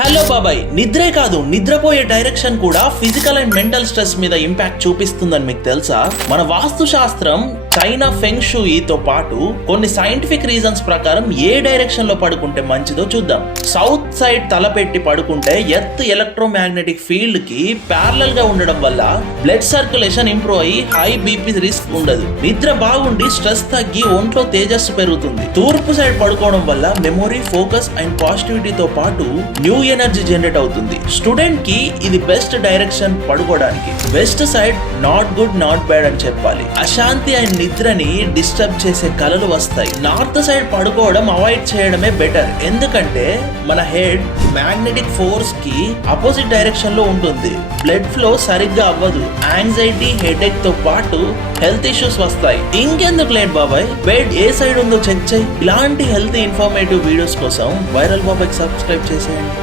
Hello బాబాయ్, నిద్రే కాదు నిద్రపోయే డైరెక్షన్ కూడా ఫిజికల్ అండ్ మెంటల్ స్ట్రెస్ మీద ఇంపాక్ట్ చూపిస్తుందని మీకు తెలుసా? మన వాస్తు శాస్త్రం చైనా ఫెంగ్ షూయితో పాటు కొన్ని సైంటిఫిక్ రీజన్స్ ప్రకారం ఏ డైరెక్షన్ లో పడుకుంటే మంచిదో చూద్దాం. సౌత్ సైడ్ తలపెట్టి పడుకుంటే ఎర్త్ ఎలక్ట్రోమాగ్నెటిక్ ఫీల్డ్ కి ప్యారలల్ గా ఉండడం వల్ల బ్లడ్ సర్క్యులేషన్ ఇంప్రూవ్ అయ్యి హై బీపీ రిస్క్ ఉండదు. నిద్ర బాగుండి స్ట్రెస్ తగ్గి ఒంట్లో తేజస్సు పెరుగుతుంది. తూర్పు సైడ్ పడుకోవడం వల్ల మెమొరీ, ఫోకస్ అండ్ పాజిటివిటీతో పాటు న్యూ ఎనర్జీ జనరేట్ అవుతుంది. స్టూడెంట్ కి ఇది బెస్ట్ డైరెక్షన్ పడుకోవడానికి. West side not good not bad అని చెప్పాలి. అశాంతి అండ్ నిద్రని డిస్టర్బ్ చేసే కలలు వస్తాయి. నార్త్ సైడ్ పడుకోవడం అవాయిడ్ చేయడమే బెటర్, ఎందుకంటే మన హెడ్ మ్యాగ్నెటిక్ ఫోర్స్ కి అపోజిట్ డైరెక్షన్ లో ఉంటుంది. బ్లడ్ ఫ్లో సరిగ్గా అవ్వదు. యాంగ్జైటీ, హెడేక్ తో పాటు హెల్త్ ఇష్యూస్ వస్తాయి. ఇంకెందుకు లేట్ బాబాయ్, బెడ్ ఏ సైడ్ ఉందో చెక్ చేయి. ఇలాంటి హెల్త్ ఇన్ఫర్మేటివ్ వీడియోస్ కోసం వైరల్ బాబాయ్ సబ్స్క్రైబ్ చేసేయండి.